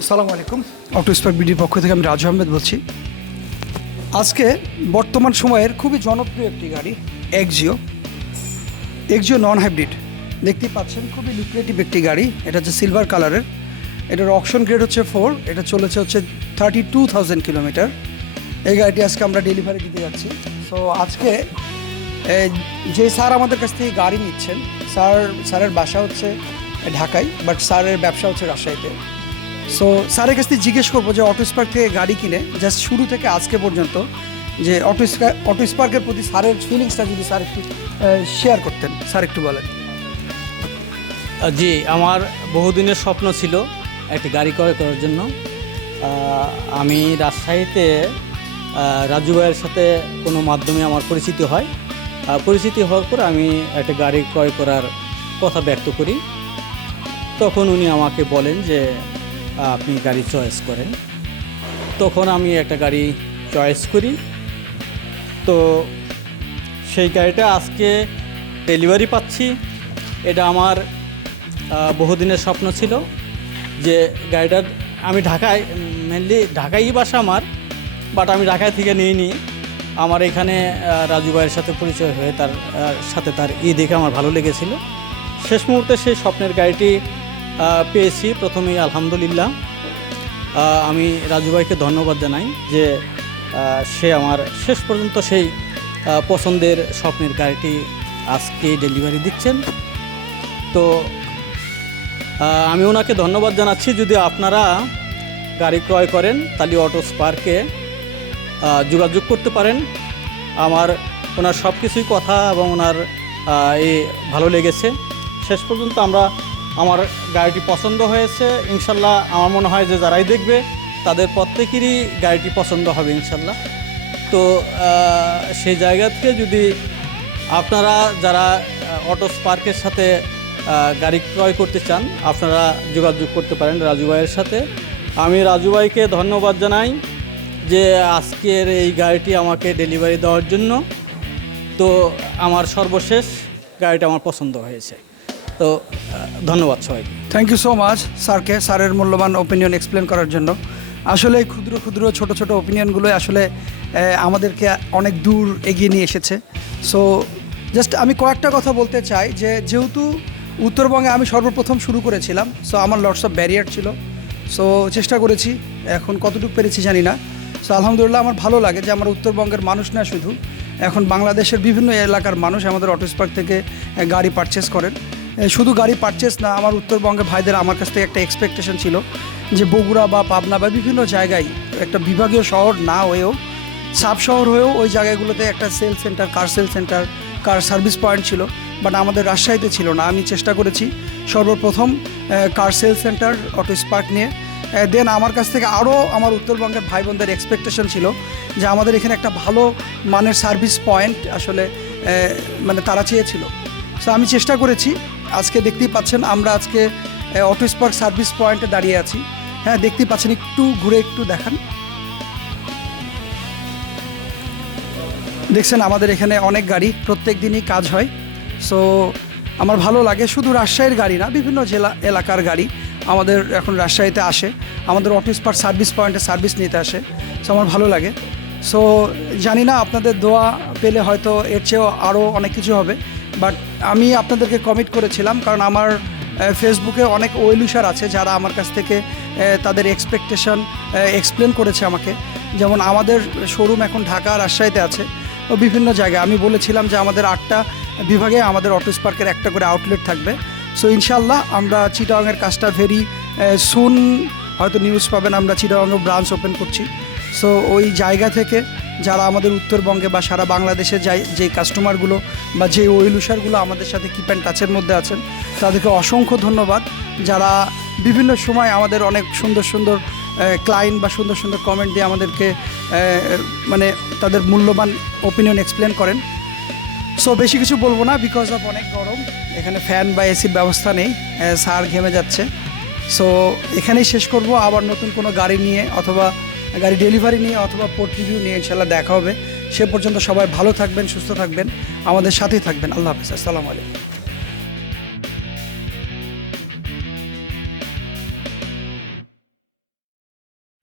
আসসালামু আলাইকুম। Auto spark বিডির পক্ষ থেকে আমি রাজু আহমেদ বলছি। আজকে বর্তমান সময়ের খুবই জনপ্রিয় একটি গাড়ি এক্সিও এক্সিও নন হাইব্রিড দেখতেই পাচ্ছেন, খুবই লুক্রেটিভ একটি গাড়ি। এটা হচ্ছে সিলভার কালারের এটার অপশন গ্রেড হচ্ছে ফোর এটা চলেছে হচ্ছে থার্টি টু থাউজেন্ড কিলোমিটার এই গাড়িটি আজকে আমরা ডেলিভারি দিতে যাচ্ছি। সো আজকে যে স্যার আমাদের কাছ থেকে গাড়ি নিচ্ছেন স্যার স্যারের বাসা হচ্ছে ঢাকায় বাট স্যারের ব্যবসা হচ্ছে রাজশাহীতে। সো স্যারের কাছ থেকে জিজ্ঞেস করব যে অটো স্পার্ক থেকে গাড়ি কিনে জাস্ট শুরু থেকে আজকে পর্যন্ত, যে অটো অটো স্পার্কের প্রতি স্যারের ফিলিংসটা যদি স্যার একটু শেয়ার করতেন, স্যার একটু বলেন। জি, আমার বহুদিনের স্বপ্ন ছিল একটি গাড়ি ক্রয় করার জন্য। আমি রাজশাহীতে রাজু ভাইয়ের সাথে কোনো মাধ্যমে আমার পরিচিতি হয়। পরিচিতি হওয়ার পর আমি একটা গাড়ি ক্রয় করার কথা ব্যক্ত করি। তখন উনি আমাকে বলেন যে আপনি গাড়ি চয়েস করেন। তখন আমি একটা গাড়ি চয়েস করি। তো সেই গাড়িটা আজকে ডেলিভারি পাচ্ছি। এটা আমার বহুদিনের স্বপ্ন ছিল যে গাড়িটা আমি ঢাকায় মেনলি ঢাকাই বাসা আমার বাট আমি ঢাকায় থেকে নিয়ে নিই আমার এখানে রাজু ভাইয়ের সাথে পরিচয় হয়ে তার সাথে তার ই দেখে আমার ভালো লেগেছিল। শেষ মুহূর্তে সেই স্বপ্নের গাড়িটি পেয়েছি প্রথমেই আলহামদুলিল্লাহ। আমি রাজু ভাইকে ধন্যবাদ জানাই যে সে আমার শেষ পর্যন্ত সেই পছন্দের স্বপ্নের গাড়িটি আজকে ডেলিভারি দিচ্ছেন। তো আমি ওনাকে ধন্যবাদ জানাচ্ছি যদি আপনারা গাড়ি ক্রয় করেন, তাহলে অটো স্পার্কে যোগাযোগ করতে পারেন। আমার ওনার সব কিছুই কথা এবং ওনার এ ভালো লেগেছে। শেষ পর্যন্ত আমরা আমার গাড়িটি পছন্দ হয়েছে, ইনশাল্লাহ আমার মনে হয় যে যারাই দেখবে, তাদের প্রত্যেকেরই গাড়িটি পছন্দ হবে, ইনশাল্লাহ। তো সেই জায়গা থেকে যদি আপনারা যারা অটো স্পার্কের সাথে গাড়ি ক্রয় করতে চান, আপনারা যোগাযোগ করতে পারেন রাজু ভাইয়ের সাথে। আমি রাজু ভাইকে ধন্যবাদ জানাই যে আজকের এই গাড়িটি আমাকে ডেলিভারি দেওয়ার জন্য। তো, আমার সর্বশেষ গাড়িটা আমার পছন্দ হয়েছে। তো ধন্যবাদ সবাইকে। থ্যাংক ইউ সো মাচ স্যারকে। স্যারের মূল্যবান ওপিনিয়ন এক্সপ্লেন করার জন্য। আসলে ক্ষুদ্র ক্ষুদ্র, ছোট ছোট ওপিনিয়নগুলোই আসলে আমাদেরকে অনেক দূর এগিয়ে নিয়ে এসেছে। সো জাস্ট আমি কয়েকটা কথা বলতে চাই যে, যেহেতু উত্তরবঙ্গে আমি সর্বপ্রথম শুরু করেছিলাম সো আমার লটস অফ ব্যারিয়ার ছিল। সো চেষ্টা করেছি, এখন কতটুকু পেরেছি জানি না। সো আলহামদুলিল্লাহ আমার ভালো লাগে যে, আমার উত্তরবঙ্গের মানুষ না শুধু, এখন বাংলাদেশের বিভিন্ন এলাকার মানুষ আমাদের অটো স্পার্ক থেকে গাড়ি পারচেস করেন। শুধু গাড়ি পারচেস না, আমার উত্তরবঙ্গের ভাইদের, আমার কাছ থেকে একটা এক্সপেকটেশন ছিল যে বগুড়া বা পাবনা বা বিভিন্ন জায়গায় একটা বিভাগীয় শহর না হয়েও, সাব শহর হয়েও ওই জায়গাগুলোতে একটা sale center car sale center car service point ছিল বাট আমাদের রাজশাহীতে ছিল না। আমি চেষ্টা করেছি সর্বপ্রথম car sale center Auto Spark নিয়ে। দেন আমার কাছ থেকে আরও আমার উত্তরবঙ্গের ভাই বোনদের এক্সপেকটেশন ছিল যে আমাদের এখানে একটা ভালো মানের সার্ভিস পয়েন্ট আসলে মানে তারা চেয়েছিল। সো আমি চেষ্টা করেছি আজকে দেখতেই পাচ্ছেন, আমরা আজকে অটো স্পার্ক সার্ভিস পয়েন্টে দাঁড়িয়ে আছি। হ্যাঁ দেখতেই পাচ্ছেন, একটু ঘুরে একটু দেখান। দেখছেন, আমাদের এখানে অনেক গাড়ি, প্রত্যেক দিনই কাজ হয়। সো আমার ভালো লাগে, শুধু রাজশাহীর গাড়ি না, বিভিন্ন জেলা, এলাকার গাড়ি আমাদের এখন রাজশাহীতে আসে। আমাদের অটো স্পার্ক সার্ভিস পয়েন্টে সার্ভিস নিতে আসে। সো আমার ভালো লাগে। সো জানি না, আপনাদের দোয়া পেলে হয়তো এর চেয়েও আরও অনেক কিছু হবে, বাট আমি আপনাদেরকে কমিট করেছিলাম, কারণ আমার ফেসবুকে অনেক ওয়েলুসার আছে যারা আমার কাছ থেকে তাদের এক্সপেকটেশন এক্সপ্লেন করেছে আমাকে। যেমন আমাদের শোরুম এখন ঢাকা রাজশাহীতে আছে বিভিন্ন জায়গায়। আমি বলেছিলাম যে আমাদের আটটা বিভাগে আমাদের অটো স্পার্কের একটা করে আউটলেট থাকবে। সো ইনশাল্লাহ আমরা চিটাংয়ের কাজটা ভেরি সুন হয়তো নিউজ পাবেন, আমরা চিটাংয়ে ব্রাঞ্চ ওপেন করছি। সো ওই জায়গা থেকে যারা আমাদের উত্তরবঙ্গে বা সারা বাংলাদেশে যাই যে কাস্টমারগুলো বা যে ওয়েলুসারগুলো আমাদের সাথে কিপ অ্যান্ড টাচের মধ্যে আছেন, তাদেরকে অসংখ্য ধন্যবাদ। যারা বিভিন্ন সময় আমাদের অনেক সুন্দর সুন্দর ক্লায়েন্ট বা সুন্দর সুন্দর কমেন্ট দিয়ে আমাদেরকে মানে তাদের মূল্যবান ওপিনিয়ন এক্সপ্লেন করেন। সো বেশি কিছু বলব না বিকজ অফ অনেক গরম। এখানে ফ্যান বা এসির ব্যবস্থা নেই সার ঘেমে যাচ্ছে। সো এখানেই শেষ করব। আবার নতুন কোনো গাড়ি নিয়ে অথবা গাড়ি ডেলিভারি নিয়ে অথবা পোর্ট রিভিউ নিয়ে ইনশাল্লাহ দেখা হবে। সে পর্যন্ত সবাই ভালো থাকবেন, সুস্থ থাকবেন, আমাদের সাথেই থাকবেন। আল্লাহ হাফিজ, আসসালামু আলাইকুম।